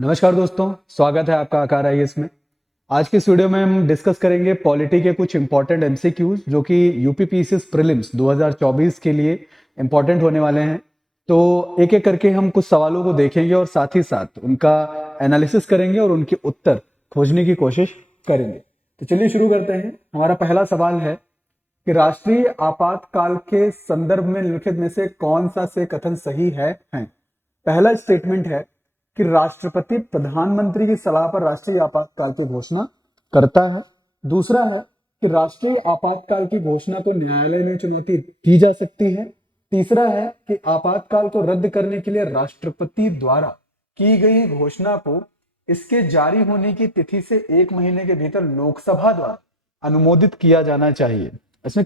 नमस्कार दोस्तों, स्वागत है आपका आकार आईएएस में। आज के इस वीडियो में हम डिस्कस करेंगे पॉलिटी के कुछ इंपॉर्टेंट एमसीक्यूज जो कि यूपीपीसीएस प्रीलिम्स 2024 के लिए इंपॉर्टेंट होने वाले हैं। तो एक एक करके हम कुछ सवालों को देखेंगे और साथ ही साथ उनका एनालिसिस करेंगे और उनके उत्तर खोजने की कोशिश करेंगे। तो चलिए शुरू करते हैं। हमारा पहला सवाल है कि राष्ट्रीय आपातकाल के संदर्भ में निम्नलिखित में से कौन सा से कथन सही है? पहला स्टेटमेंट है कि राष्ट्रपति प्रधानमंत्री की सलाह पर राष्ट्रीय आपातकाल की घोषणा करता है। दूसरा है कि राष्ट्रीय आपातकाल की घोषणा को न्यायालय में चुनौती दी जा सकती है। तीसरा है कि आपातकाल को रद्द करने के लिए राष्ट्रपति द्वारा की गई घोषणा को इसके जारी होने की तिथि से 1 महीने के भीतर लोकसभा द्वारा अनुमोदित किया जाना चाहिए। इसमें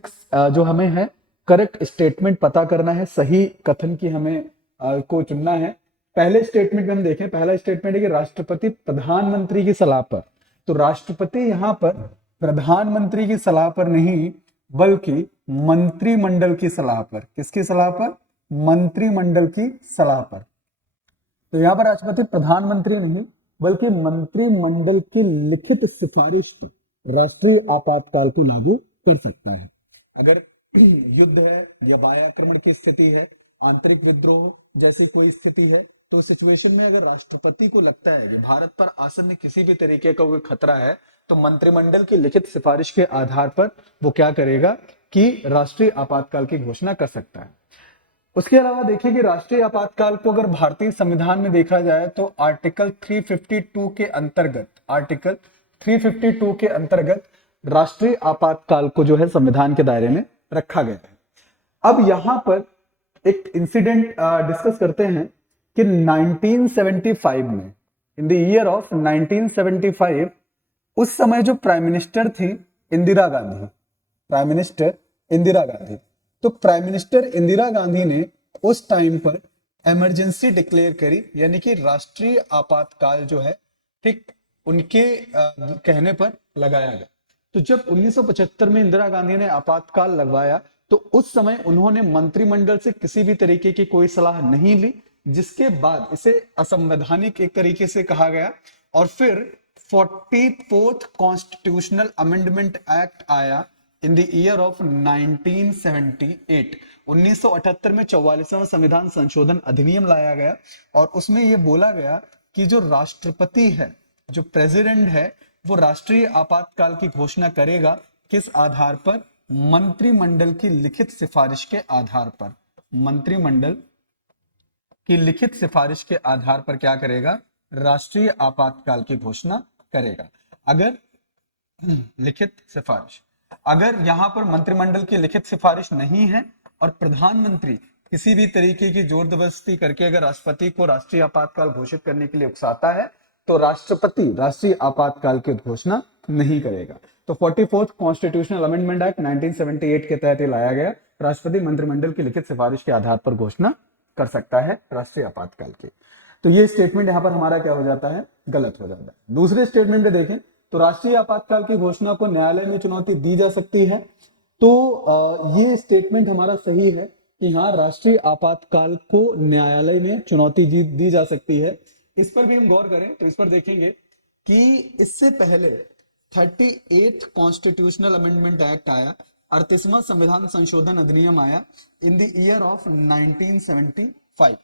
जो हमें है करेक्ट स्टेटमेंट पता करना है, सही कथन की हमें को चुनना है। पहले स्टेटमेंट में हम देखें, पहला स्टेटमेंट है कि राष्ट्रपति प्रधानमंत्री की सलाह पर। तो राष्ट्रपति यहां पर प्रधानमंत्री की सलाह पर नहीं बल्कि मंत्रिमंडल की सलाह पर। किसकी सलाह पर? मंत्रिमंडल की सलाह पर। तो यहां पर राष्ट्रपति प्रधानमंत्री नहीं बल्कि मंत्रिमंडल की लिखित सिफारिश पर राष्ट्रीय आपातकाल को लागू कर सकता है। अगर युद्ध है या वायुआक्रमण की स्थिति है, आंतरिक विद्रोह जैसी कोई स्थिति है, तो सिचुएशन में अगर राष्ट्रपति को लगता है कि भारत पर आसन्न किसी भी तरीके का कोई खतरा है, तो मंत्रिमंडल की लिखित सिफारिश के आधार पर वो क्या करेगा कि राष्ट्रीय आपातकाल की घोषणा कर सकता है। उसके अलावा देखिए कि राष्ट्रीय आपातकाल को अगर भारतीय संविधान में देखा जाए तो आर्टिकल 352 के अंतर्गत राष्ट्रीय आपातकाल को जो है संविधान के दायरे में रखा गया है। अब यहां पर एक इंसिडेंट डिस्कस करते हैं कि 1975 में, इन द ईयर ऑफ 1975, उस समय जो प्राइम मिनिस्टर थी इंदिरा गांधी, प्राइम मिनिस्टर इंदिरा गांधी। तो प्राइम मिनिस्टर इंदिरा गांधी ने उस टाइम पर इमरजेंसी डिक्लेयर करी, यानी कि राष्ट्रीय आपातकाल जो है ठीक उनके कहने पर लगाया गया। तो जब 1975 में इंदिरा गांधी ने आपातकाल लगवाया तो उस समय उन्होंने मंत्रिमंडल से किसी भी तरीके की कोई सलाह नहीं ली, जिसके बाद इसे असंवैधानिक एक तरीके से कहा गया। और फिर 44th कॉन्स्टिट्यूशनल अमेंडमेंट एक्ट आया इन द ईयर ऑफ 1978। 1978 में 44वां संविधान संशोधन अधिनियम लाया गया और उसमें यह बोला गया कि जो राष्ट्रपति है, जो प्रेसिडेंट है, वो राष्ट्रीय आपातकाल की घोषणा करेगा। किस आधार पर? मंत्रिमंडल की लिखित सिफारिश के आधार पर। मंत्रिमंडल की लिखित सिफारिश के आधार पर क्या करेगा? राष्ट्रीय आपातकाल की घोषणा करेगा। अगर लिखित सिफारिश, अगर यहां पर मंत्रिमंडल की लिखित सिफारिश नहीं है और प्रधानमंत्री किसी भी तरीके की जोर जबरदस्ती करके अगर राष्ट्रपति को राष्ट्रीय आपातकाल घोषित करने के लिए उकसाता है, तो राष्ट्रपति राष्ट्रीय आपातकाल की घोषणा नहीं करेगा। तो 44th कॉन्स्टिट्यूशनल अमेंडमेंट एक्ट 1978 के तहत लाया गया, राष्ट्रपति मंत्रिमंडल की लिखित सिफारिश के आधार पर घोषणा कर सकता है राष्ट्रीय आपातकाल की। तो ये स्टेटमेंट यहां पर हमारा क्या हो जाता है? गलत हो जाता है। दूसरे स्टेटमेंट में देखें तो राष्ट्रीय आपातकाल की घोषणा को न्यायालय में चुनौती दी जा सकती है। तो ये स्टेटमेंट हमारा सही है कि हाँ, राष्ट्रीय आपातकाल को न्यायालय में चुनौती दी जा सकती है। इस पर भी हम गौर करें तो इस पर देखेंगे कि इससे पहले 38th कॉन्स्टिट्यूशनल अमेंडमेंट एक्ट आया, 38वां संविधान संशोधन अधिनियम आया इन द ईयर ऑफ 1975।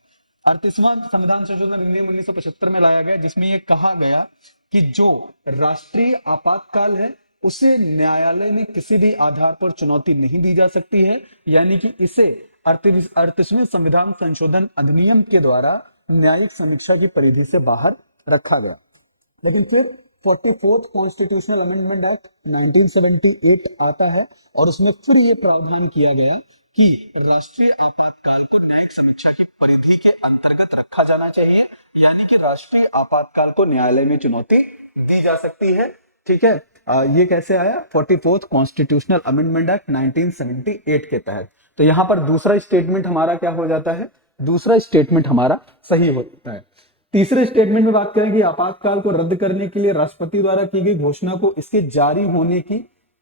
38वां संविधान संशोधन अधिनियम 1975 में लाया गया, जिसमें यह कहा गया कि जो राष्ट्रीय आपातकाल है उसे न्यायालय में किसी भी आधार पर चुनौती नहीं दी जा सकती है, यानी कि इसे 38वें संविधान संशोधन अधिनियम के द्वारा न्यायिक समीक्षा की परिधि से बाहर रखा गया। लेकिन फिर 44th कॉन्स्टिट्यूशनल अमेंडमेंट एक्ट 1978 आता है और उसमें फिर यह प्रावधान किया गया कि राष्ट्रीय आपातकाल को न्यायिक समीक्षा की परिधि के अंतर्गत रखा जाना चाहिए, यानी कि राष्ट्रीय आपातकाल को न्यायालय में चुनौती दी जा सकती है। ठीक है, ये कैसे आया? 44th कॉन्स्टिट्यूशनल अमेंडमेंट एक्ट 1978 के तहत। तो यहां पर दूसरा स्टेटमेंट हमारा क्या हो जाता है? दूसरा स्टेटमेंट हमारा सही होता है। तीसरे स्टेटमेंट में बात करें कि आपातकाल को रद्द करने के लिए राष्ट्रपति द्वारा की गई घोषणा को इसके जारी होने की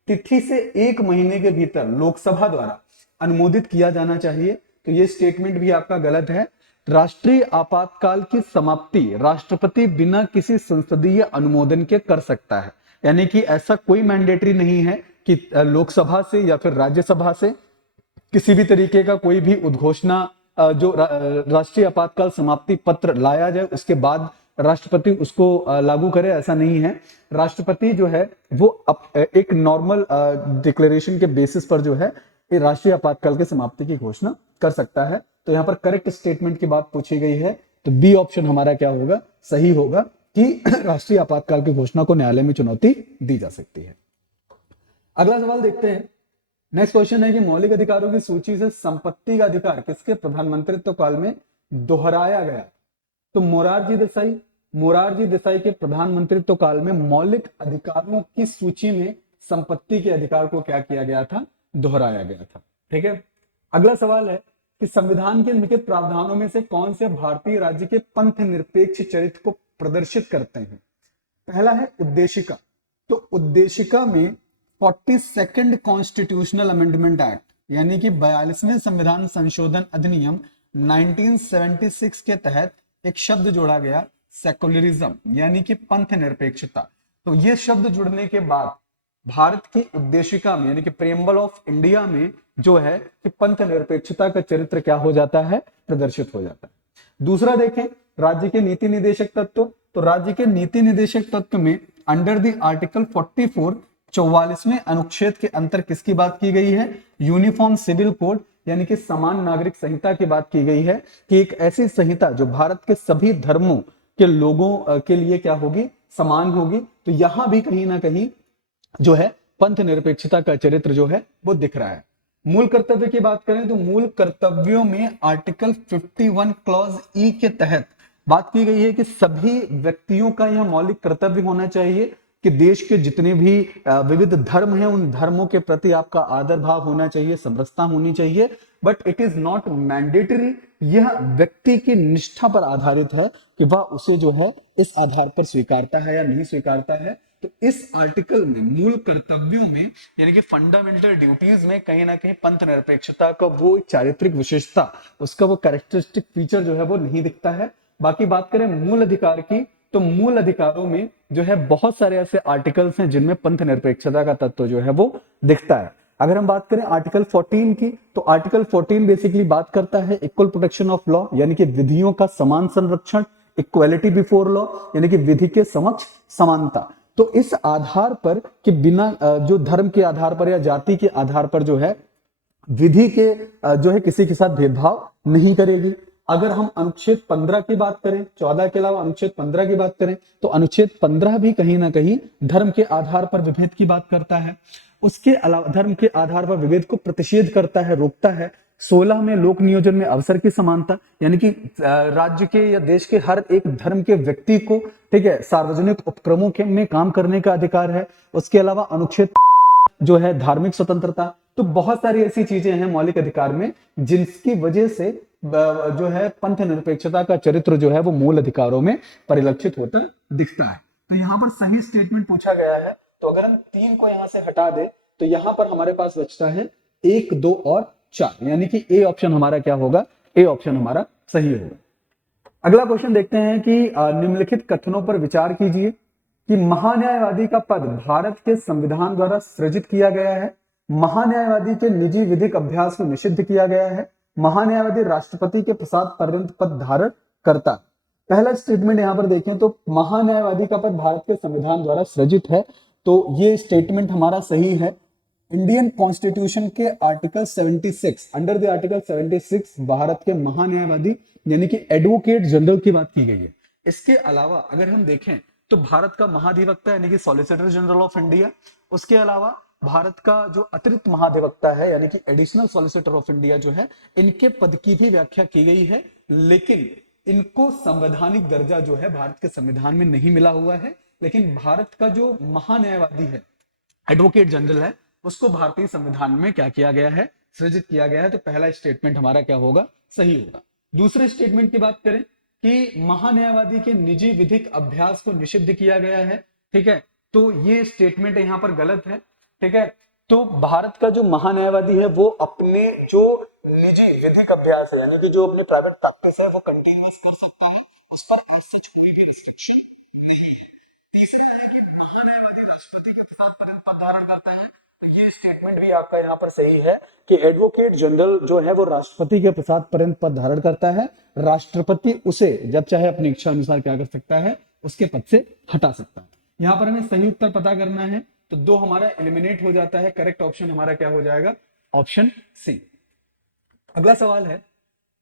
तिथि से 1 महीने के भीतर लोकसभा द्वारा अनुमोदित किया जाना चाहिए। तो ये स्टेटमेंट भी आपका गलत है। राष्ट्रीय आपातकाल की समाप्ति राष्ट्रपति बिना किसी संसदीय अनुमोदन के कर सकता है। यानी कि ऐसा कोई मैंडेटरी नहीं है कि लोकसभा से या फिर राज्यसभा से किसी भी तरीके का कोई भी उद्घोषणा जो राष्ट्रीय आपातकाल समाप्ति पत्र लाया जाए उसके बाद राष्ट्रपति उसको लागू करे, ऐसा नहीं है। राष्ट्रपति जो है वो एक नॉर्मल डिक्लेरेशन के बेसिस पर जो है ये राष्ट्रीय आपातकाल की समाप्ति की घोषणा कर सकता है। तो यहाँ पर करेक्ट स्टेटमेंट की बात पूछी गई है, तो बी ऑप्शन हमारा क्या होगा, सही होगा कि राष्ट्रीय आपातकाल की घोषणा को न्यायालय में चुनौती दी जा सकती है। अगला सवाल देखते हैं। नेक्स्ट क्वेश्चन है कि मौलिक अधिकारों की सूची से संपत्ति का अधिकार किसके प्रधानमंत्रित्व काल में दोहराया गया? तो मोरारजी देसाई के प्रधानमंत्रित्व काल में मौलिक अधिकारों की सूची में संपत्ति के अधिकार को क्या किया गया था, दोहराया गया था। ठीक है। अगला सवाल है कि संविधान के निम्नलिखित प्रावधानों में से कौन से भारतीय राज्य के पंथ निरपेक्ष चरित्र को प्रदर्शित करते हैं? पहला है उद्देशिका। तो उद्देशिका में 42nd कॉन्स्टिट्यूशनल अमेंडमेंट एक्ट यानी कि 42वें संविधान संशोधन अधिनियम 1976 के तहत एक शब्द जोड़ा गया, सेकुलरिज्म, यानी कि पंथ निरपेक्षता। तो ये शब्द जुड़ने के बाद भारत की उद्देशिका में यानी कि प्रेम्बल ऑफ इंडिया में जो है कि पंथ निरपेक्षता का चरित्र क्या हो जाता है, प्रदर्शित हो जाता है। दूसरा देखें राज्य के नीति निदेशक तत्व। तो राज्य के नीति निदेशक तत्व में अंडर द आर्टिकल 44 44वें अनुच्छेद के अंतर किसकी बात की गई है? यूनिफॉर्म सिविल कोड यानी कि समान नागरिक संहिता की बात की गई है कि एक ऐसी संहिता जो भारत के सभी धर्मों के लोगों के लिए क्या होगी, समान होगी। तो यहां भी कहीं ना कहीं जो है पंथ निरपेक्षता का चरित्र जो है वो दिख रहा है। मूल कर्तव्य की बात करें तो मूल कर्तव्यों में आर्टिकल 51 क्लॉज ई के तहत बात की गई है कि सभी व्यक्तियों का यह मौलिक कर्तव्य होना चाहिए कि देश के जितने भी विविध धर्म हैं उन धर्मों के प्रति आपका आदर भाव होना चाहिए, समरसता होनी चाहिए, but it is not mandatory. यह व्यक्ति की निष्ठा पर आधारित है कि वह उसे जो है इस आधार पर स्वीकारता है या नहीं स्वीकारता है। तो इस आर्टिकल में मूल कर्तव्यों में यानी कि फंडामेंटल ड्यूटीज में कहीं ना कहीं पंथ निरपेक्षता का वो चारित्रिक विशेषता, उसका वो कैरेक्टरिस्टिक फीचर जो है वो नहीं दिखता है। बाकी बात करें मूल अधिकार की, तो मूल अधिकारों में जो है बहुत सारे ऐसे आर्टिकल्स हैं जिनमें पंथ निरपेक्षता का तत्व जो है वो दिखता है। अगर हम बात करें आर्टिकल 14 की, तो आर्टिकल 14 बेसिकली बात करता है इक्वल प्रोटेक्शन ऑफ लॉ यानी कि विधियों का समान संरक्षण, इक्वालिटी बिफोर लॉ यानी कि विधि के समक्ष समानता। तो इस आधार पर कि बिना जो धर्म के आधार पर या जाति के आधार पर जो है विधि के जो है किसी के साथ भेदभाव नहीं करेगी। अगर हम अनुच्छेद 15 की बात करें, 14 के अलावा अनुच्छेद 15 की बात करें, तो अनुच्छेद 15 भी कहीं ना कहीं धर्म के आधार पर विभेद की बात करता है। उसके अलावा धर्म के आधार पर विभेद को प्रतिषेध करता है, रोकता है। 16 में लोक नियोजन में अवसर की समानता यानी कि राज्य के या देश के हर एक धर्म के व्यक्ति को, ठीक है, सार्वजनिक उपक्रमों के में काम करने का अधिकार है। उसके अलावा अनुच्छेद जो है धार्मिक स्वतंत्रता। तो बहुत सारी ऐसी चीजें हैं मौलिक अधिकार में जिनकी वजह से जो है पंथ निरपेक्षता का चरित्र जो है वो मूल अधिकारों में परिलक्षित होता दिखता है। तो यहाँ पर सही स्टेटमेंट पूछा गया है। तो अगर हम 3 को यहां से हटा दे तो यहां पर हमारे पास बचता है 1, 2 और 4 यानी कि ए ऑप्शन हमारा क्या होगा, ए ऑप्शन हमारा सही होगा। अगला क्वेश्चन देखते हैं कि निम्नलिखित कथनों पर विचार कीजिए कि महान्यायवादी का पद भारत के संविधान द्वारा सृजित किया गया है, महान्यायवादी के निजी विधिक अभ्यास को निषिद्ध किया गया है, महान्यायवादी राष्ट्रपति के प्रसाद पर्यंत पद धारण करता। पहला स्टेटमेंट यहां पर देखें तो महान्यायवादी का पद भारत के संविधान द्वारा सृजित है, तो ये स्टेटमेंट हमारा सही है। इंडियन कॉन्स्टिट्यूशन के article 76 under the article 76 Bharat के महान्यायवादी यानी कि एडवोकेट जनरल की बात की गई है। इसके अलावा अगर हम देखें तो भारत का महाधिवक्ता यानी कि सॉलिसिटर जनरल ऑफ इंडिया, उसके अलावा भारत का जो अतिरिक्त महाधिवक्ता है यानी कि एडिशनल सॉलिसिटर ऑफ इंडिया जो है, इनके पद की भी व्याख्या की गई है, लेकिन इनको संवैधानिक दर्जा जो है भारत के संविधान में नहीं मिला हुआ है। लेकिन भारत का जो महान्यायवादी है, एडवोकेट जनरल है, उसको भारतीय संविधान में क्या किया गया है, सृजित किया गया है। तो पहला स्टेटमेंट हमारा क्या होगा, सही होगा। दूसरे स्टेटमेंट की बात करें कि महान्यायवादी के निजी विधिक अभ्यास को निषिद्ध किया गया है, ठीक है, तो ये स्टेटमेंट यहां पर गलत है, ठीक है। तो भारत का जो महान्यायवादी है वो अपने जो निजी विधिक अभ्यास है, यानी कि जो अपने प्राइवेट प्रैक्टिस है वो कंटिन्यूअस कर सकता है, उस पर आज से कोई भी रिस्ट्रिक्शन नहीं है। तीसरा है कि महान्यायवादी राष्ट्रपति के साथ पद धारण करता है। तो ये स्टेटमेंट भी आपका यहाँ पर सही है कि एडवोकेट जनरल जो है वो राष्ट्रपति के प्रसाद पर्यंत पद धारण करता है। राष्ट्रपति उसे जब चाहे अपनी इच्छा अनुसार क्या कर सकता है, उसके पद से हटा सकता है। यहाँ पर हमें सही उत्तर पता करना है, तो दो हमारा एलिमिनेट हो जाता है। करेक्ट ऑप्शन हमारा क्या हो जाएगा, ऑप्शन सी। अगला सवाल है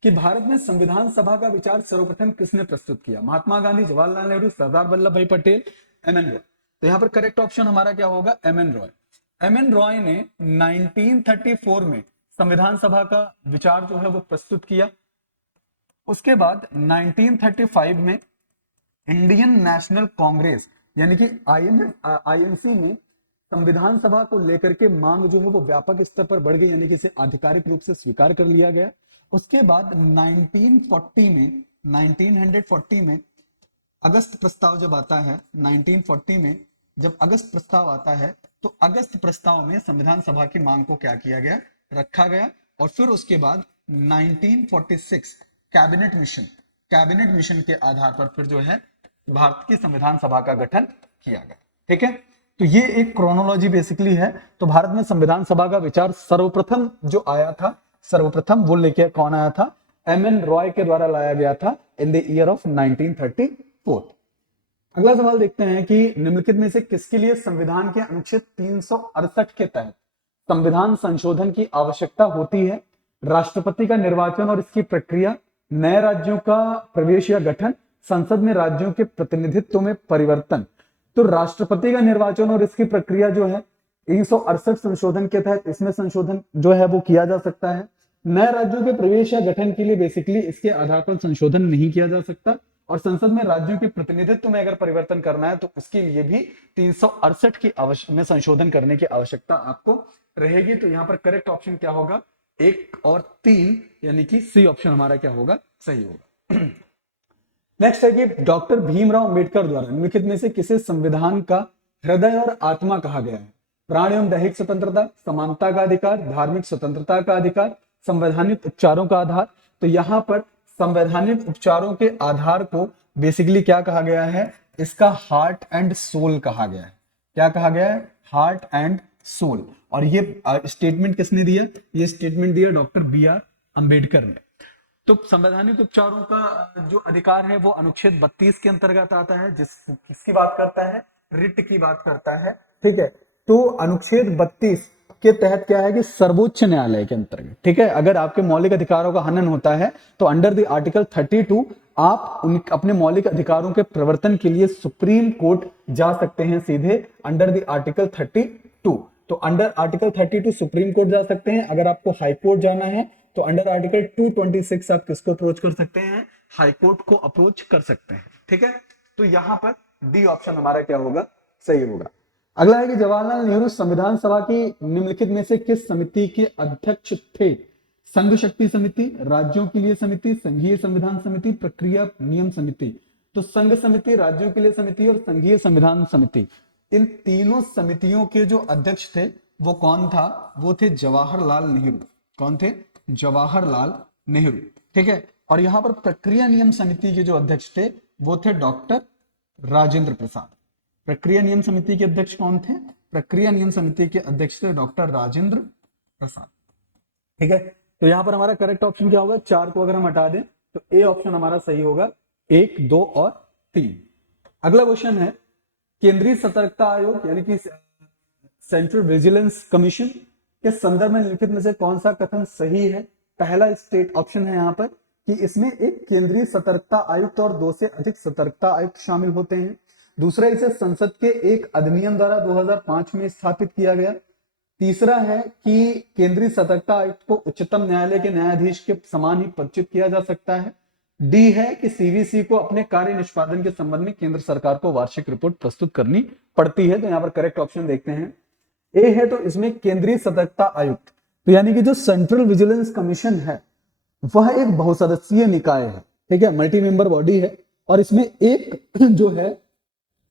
कि भारत में संविधान सभा का विचार सर्वप्रथम किसने प्रस्तुत किया? महात्मा गांधी, जवाहरलाल नेहरू, सरदार वल्लभ भाई पटेल, एम एन रॉय। तो यहाँ पर करेक्ट ऑप्शन हमारा क्या होगा, M N Roy. M N Roy ने 1934 में संविधान सभा का विचार जो है वो प्रस्तुत किया। उसके बाद 1935 में इंडियन नेशनल कांग्रेस यानी कि आईएनसी में संविधान सभा को लेकर के मांग जो है वो व्यापक स्तर पर बढ़ गई, यानी कि इसे आधिकारिक रूप से स्वीकार कर लिया गया। उसके बाद 1940 में अगस्त प्रस्ताव जब आता है, 1940 में जब अगस्त प्रस्ताव आता है, तो अगस्त प्रस्ताव में संविधान सभा की मांग को क्या किया गया, रखा गया। और फिर उसके बाद 1946 कैबिनेट मिशन के आधार पर फिर जो है भारत की संविधान सभा का गठन किया गया। ठीक है, तो ये एक क्रोनोलॉजी बेसिकली है। तो भारत में संविधान सभा का विचार सर्वप्रथम जो आया था, सर्वप्रथम वो लेके कौन आया था, एम एन रॉय के द्वारा लाया गया था इन द ईयर ऑफ 1934। अगला सवाल देखते हैं कि निम्नलिखित में से किसके लिए संविधान के अनुच्छेद 368 के तहत संविधान संशोधन की आवश्यकता होती है? राष्ट्रपति का निर्वाचन और इसकी प्रक्रिया, नए राज्यों का प्रवेश या गठन, संसद में राज्यों के प्रतिनिधित्व में परिवर्तन। तो राष्ट्रपति का निर्वाचन और इसकी प्रक्रिया जो है 368 संशोधन के तहत इसमें संशोधन जो है वो किया जा सकता है। नए राज्यों के प्रवेश या गठन के लिए बेसिकली इसके आधार पर संशोधन नहीं किया जा सकता, और संसद में राज्यों के प्रतिनिधित्व में अगर परिवर्तन करना है तो उसके लिए भी 368 की में संशोधन करने की आवश्यकता आपको रहेगी। तो यहाँ पर करेक्ट ऑप्शन क्या होगा, 1 और 3, यानी कि सी ऑप्शन हमारा क्या होगा, सही होगा। नेक्स्ट है कि डॉक्टर भीमराव अंबेडकर द्वारा निम्नलिखित में से किसे संविधान का हृदय और आत्मा कहा गया है? प्राण एवं दैहिक स्वतंत्रता, समानता का अधिकार, धार्मिक स्वतंत्रता का अधिकार, संवैधानिक उपचारों का आधार। तो यहाँ पर संवैधानिक उपचारों के आधार को बेसिकली क्या कहा गया है, इसका हार्ट एंड सोल कहा गया है। क्या कहा गया है, हार्ट एंड सोल। और ये स्टेटमेंट किसने दिया, ये स्टेटमेंट दिया डॉक्टर बी आर अंबेडकर ने। तो संवैधानिक उपचारों का जो अधिकार है वो अनुच्छेद 32 के अंतर्गत आता है, किसकी बात करता है, रिट की बात करता है। ठीक है, तो अनुच्छेद 32 के तहत क्या है कि सर्वोच्च न्यायालय के अंतर्गत, ठीक है, अगर आपके मौलिक अधिकारों का हनन होता है तो अंडर द आर्टिकल 32 आप अपने मौलिक अधिकारों के प्रवर्तन के लिए सुप्रीम कोर्ट जा सकते हैं सीधे अंडर द आर्टिकल 32। तो अंडर आर्टिकल 32 सुप्रीम कोर्ट जा सकते हैं। अगर आपको हाई कोर्ट जाना है तो अंडर आर्टिकल 226 आप किसको अप्रोच कर सकते हैं, हाई कोर्ट को अप्रोच कर सकते हैं। ठीक है, तो यहां पर डी ऑप्शन हमारा क्या होगा, सही होगा। अगला है कि जवाहरलाल नेहरू संविधान सभा की निम्नलिखित में से किस समिति के अध्यक्ष थे? संघ शक्ति समिति, राज्यों के लिए समिति, संघीय संविधान समिति, प्रक्रिया नियम समिति। तो संघ समिति, राज्यों के लिए समिति और संघीय संविधान समिति, इन तीनों समितियों के जो अध्यक्ष थे वो कौन था, वो थे जवाहरलाल नेहरू। कौन थे, जवाहरलाल नेहरू। ठीक है, और यहां पर प्रक्रिया नियम समिति के जो अध्यक्ष थे वो थे डॉक्टर राजेंद्र प्रसाद। प्रक्रिया नियम समिति के अध्यक्ष कौन थे, प्रक्रिया नियम समिति के अध्यक्ष थे डॉक्टर राजेंद्र प्रसाद। ठीक है, तो यहां पर हमारा करेक्ट ऑप्शन क्या होगा, 4 को अगर हम हटा दें तो ए ऑप्शन हमारा सही होगा, 1, 2 और 3। अगला क्वेश्चन है केंद्रीय सतर्कता आयोग यानी कि सेंट्रल विजिलेंस कमीशन के संदर्भ में निम्नलिखित में से कौन सा कथन सही है? पहला स्टेट ऑप्शन है यहाँ पर कि इसमें एक केंद्रीय सतर्कता आयुक्त और 2 से अधिक सतर्कता आयुक्त शामिल होते हैं। दूसरा, इसे संसद के एक अधिनियम द्वारा 2005 में स्थापित किया गया। तीसरा है कि केंद्रीय सतर्कता आयुक्त को उच्चतम न्यायालय के न्यायाधीश के समान ही परिचित किया जा सकता है। डी है कि सीवीसी को अपने कार्य निष्पादन के संबंध में केंद्र सरकार को वार्षिक रिपोर्ट प्रस्तुत करनी पड़ती है। तो यहाँ पर करेक्ट ऑप्शन देखते हैं, ए है, तो इसमें केंद्रीय सतर्कता आयुक्त, तो यानी कि जो सेंट्रल विजिलेंस कमीशन है वह एक बहुसदस्यीय निकाय है। ठीक है, मल्टी मेंबर बॉडी है, और इसमें एक जो है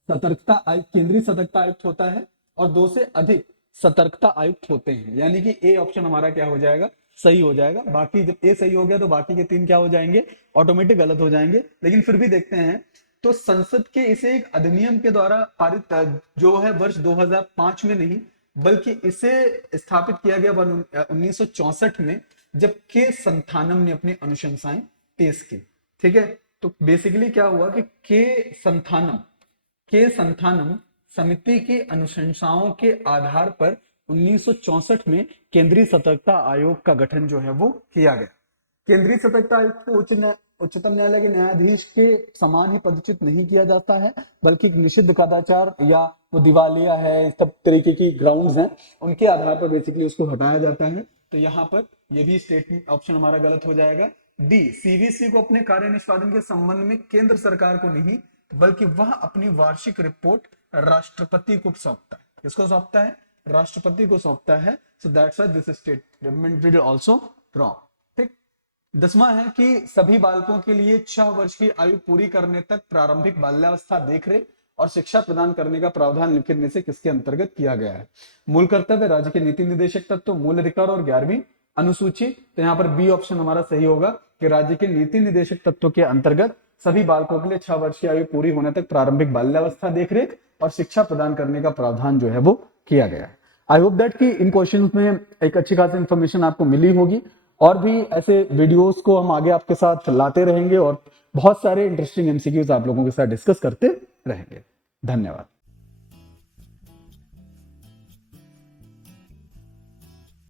सतर्कता आयुक्त, केंद्रीय सतर्कता आयुक्त होता है और 2 से अधिक सतर्कता आयुक्त होते हैं, यानी कि ए ऑप्शन हमारा क्या हो जाएगा, सही हो जाएगा। बाकी जब ए सही हो गया तो बाकी के 3 क्या हो जाएंगे, ऑटोमेटिक गलत हो जाएंगे। लेकिन फिर भी देखते हैं। तो संसद के इसे एक अधिनियम के द्वारा पारित जो है वर्ष 2005 में नहीं, बल्कि इसे स्थापित किया गया 1964 में, जब के संथानम ने अपनी अनुशंसाएं पेश की। ठीक है, तो बेसिकली क्या हुआ कि के संथानम समिति की अनुशंसाओं के आधार पर 1964 में केंद्रीय सतर्कता आयोग का गठन जो है वो किया गया। केंद्रीय सतर्कता आयोग को उच्चतम न्यायालय के न्यायाधीश के समान ही पदच्युत नहीं किया जाता है, बल्कि निषिद्ध कदाचार या वो दिवालिया है, इस सब तरीके की ग्राउंड्स हैं, उनके आधार पर बेसिकली उसको हटाया जाता है। तो यहाँ पर ये भी स्टेटमेंट ऑप्शन हमारा गलत हो जाएगा। डी, सीवीसी को अपने कार्य निष्पादन के संबंध में केंद्र सरकार को नहीं, बल्कि वह अपनी वार्षिक रिपोर्ट राष्ट्रपति को सौंपता है। किसको सौंपता है? राष्ट्रपति को सौंपता है। So that's why this statement is also wrong. ठीक। 10वां है कि सभी बालकों के लिए 6 वर्ष की आयु पूरी करने तक प्रारंभिक बाल्यावस्था देखरेख और शिक्षा प्रदान करने का प्रावधान निम्नलिखित में से किसके अंतर्गत किया गया है? मूल कर्तव्य, राज्य के नीति निर्देशक तत्व, मूल अधिकार और 11वीं अनुसूची। तो यहाँ पर बी ऑप्शन हमारा सही होगा कि राज्य के नीति निर्देशक तत्व के अंतर्गत सभी बालकों के लिए 6 वर्ष की आयु पूरी होने तक प्रारंभिक बाल्यावस्था देखरेख और शिक्षा प्रदान करने का प्रावधान जो है वो किया गया है। आई होप दैट कि इन क्वेश्चंस में एक अच्छी खासी इंफॉर्मेशन आपको मिली होगी, और भी ऐसे वीडियोस को हम आगे आपके साथ लाते रहेंगे और बहुत सारे इंटरेस्टिंग एमसीक्यूज आप लोगों के साथ डिस्कस करते रहेंगे। धन्यवाद।